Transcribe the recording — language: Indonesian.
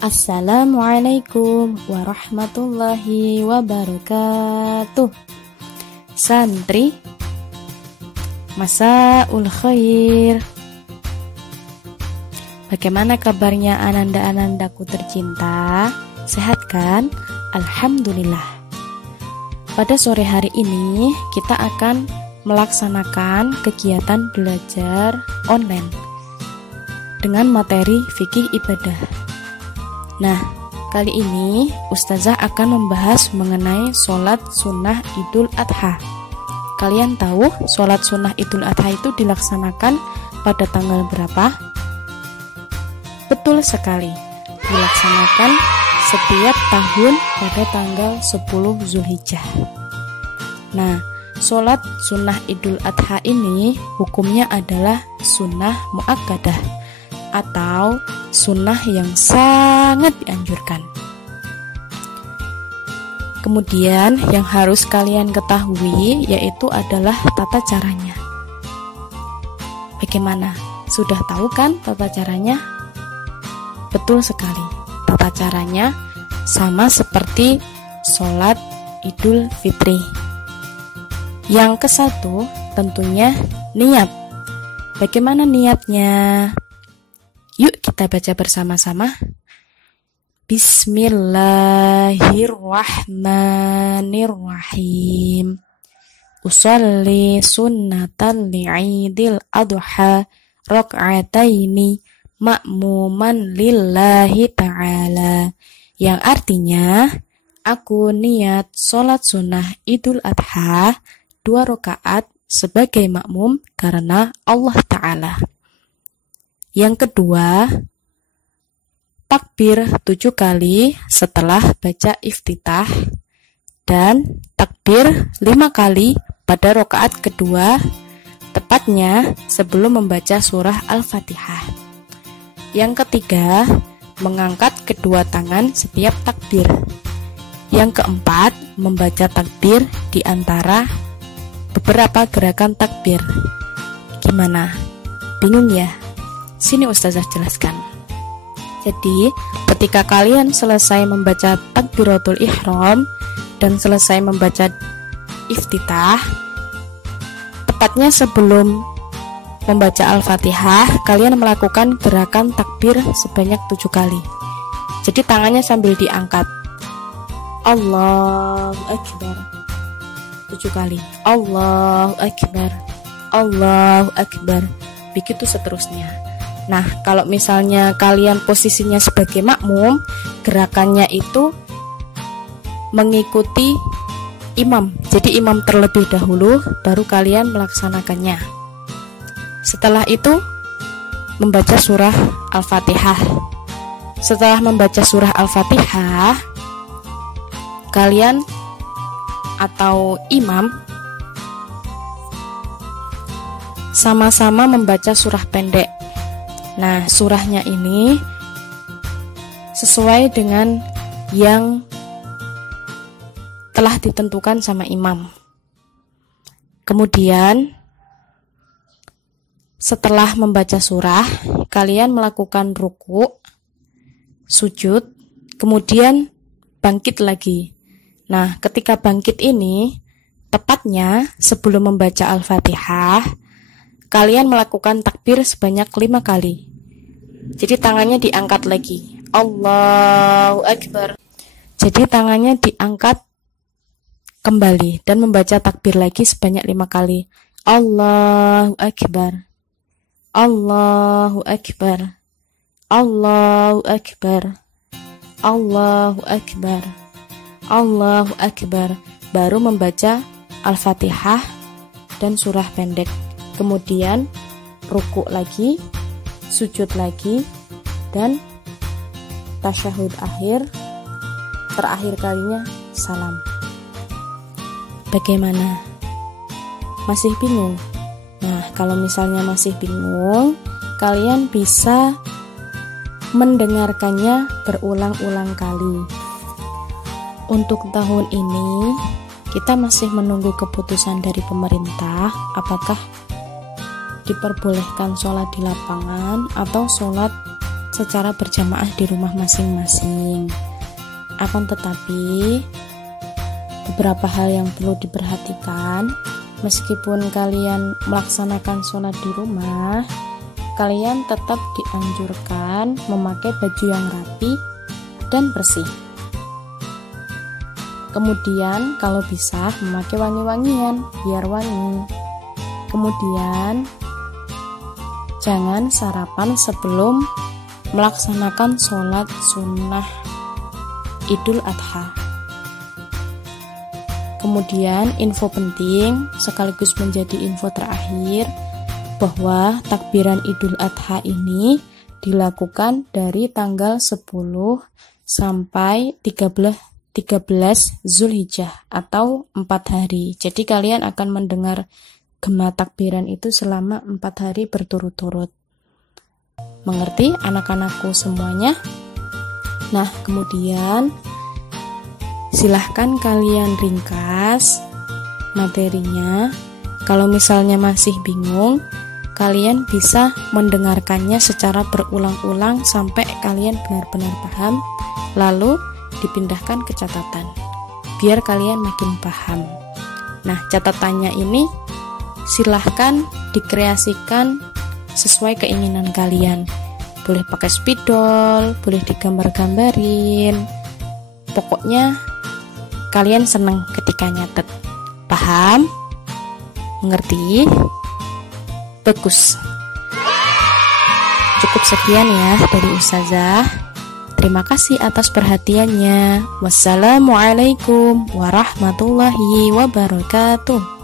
Assalamualaikum warahmatullahi wabarakatuh. Santri, Masaul khair. Bagaimana kabarnya ananda-anandaku tercinta? Sehat kan? Alhamdulillah. Pada sore hari ini kita akan melaksanakan kegiatan belajar online dengan materi fikih ibadah. Nah, kali ini Ustazah akan membahas mengenai sholat sunnah Idul Adha. Kalian tahu sholat sunnah Idul Adha itu dilaksanakan pada tanggal berapa? Betul sekali, dilaksanakan setiap tahun pada tanggal 10 Zulhijjah. Nah, sholat sunnah Idul Adha ini hukumnya adalah sunnah muakkadah atau sunnah yang sangat dianjurkan. Kemudian yang harus kalian ketahui yaitu adalah tata caranya. Bagaimana? Sudah tahu kan tata caranya? Betul sekali. Tata caranya sama seperti sholat Idul Fitri. Yang ke-1 tentunya niat. Bagaimana niatnya? Yuk kita baca bersama-sama. Bismillahirrahmanirrahim. Usolli sunnatan li'idil adha rak'ataini ma'muman lillahi ta'ala. Yang artinya, aku niat sholat sunnah Idul Adha 2 rakaat sebagai makmum karena Allah Ta'ala. Yang kedua, takbir 7 kali setelah baca iftitah dan takbir 5 kali pada rakaat kedua, tepatnya sebelum membaca surah Al-Fatihah. Yang ketiga, mengangkat kedua tangan setiap takbir. Yang keempat, membaca takbir di antara beberapa gerakan takbir. Gimana? Bingung ya? Sini Ustazah jelaskan. Jadi, ketika kalian selesai membaca takbiratul ihram dan selesai membaca iftitah, tepatnya sebelum membaca Al-Fatihah, kalian melakukan gerakan takbir sebanyak 7 kali. Jadi tangannya sambil diangkat. Allahu Akbar 7 kali. Allahu Akbar. Allahu Akbar. Begitu seterusnya. Nah, kalau misalnya kalian posisinya sebagai makmum, gerakannya itu mengikuti imam. Jadi imam terlebih dahulu, baru kalian melaksanakannya. Setelah itu, membaca surah Al-Fatihah. Setelah membaca surah Al-Fatihah, kalian atau imam sama-sama membaca surah pendek. Nah, surahnya ini sesuai dengan yang telah ditentukan sama imam. Kemudian, setelah membaca surah, kalian melakukan ruku, sujud, kemudian bangkit lagi. Nah, ketika bangkit ini, tepatnya sebelum membaca Al-Fatihah, kalian melakukan takbir sebanyak 5 kali. Jadi tangannya diangkat lagi. Allahu Akbar. Jadi tangannya diangkat kembali dan membaca takbir lagi sebanyak 5 kali. Allahu Akbar. Allahu Akbar. Allahu Akbar. Allahu Akbar. Allahu Akbar. Baru membaca Al-Fatihah dan surah pendek. Kemudian ruku lagi, sujud lagi, dan tasyahud akhir, terakhir kalinya salam. Bagaimana? Masih bingung? Nah, kalau misalnya masih bingung, kalian bisa mendengarkannya berulang-ulang kali. Untuk tahun ini, kita masih menunggu keputusan dari pemerintah apakah diperbolehkan sholat di lapangan atau sholat secara berjamaah di rumah masing-masing. Akan tetapi beberapa hal yang perlu diperhatikan, meskipun kalian melaksanakan sholat di rumah, kalian tetap dianjurkan memakai baju yang rapi dan bersih. Kemudian kalau bisa memakai wangi-wangian biar wangi. Kemudian jangan sarapan sebelum melaksanakan sholat sunnah Idul Adha. Kemudian info penting sekaligus menjadi info terakhir bahwa takbiran Idul Adha ini dilakukan dari tanggal 10 sampai 13 Zulhijjah atau 4 hari. Jadi kalian akan mendengar gema takbiran itu selama 4 hari berturut-turut. Mengerti anak-anakku semuanya? Nah, kemudian silahkan kalian ringkas materinya. Kalau misalnya masih bingung, kalian bisa mendengarkannya secara berulang-ulang sampai kalian benar-benar paham, lalu dipindahkan ke catatan biar kalian makin paham. Nah, catatannya ini silahkan dikreasikan sesuai keinginan kalian. Boleh pakai spidol, boleh digambar-gambarin. Pokoknya kalian senang ketika nyatet. Paham? Mengerti? Bagus. Cukup sekian ya dari Ustazah. Terima kasih atas perhatiannya. Wassalamualaikum warahmatullahi wabarakatuh.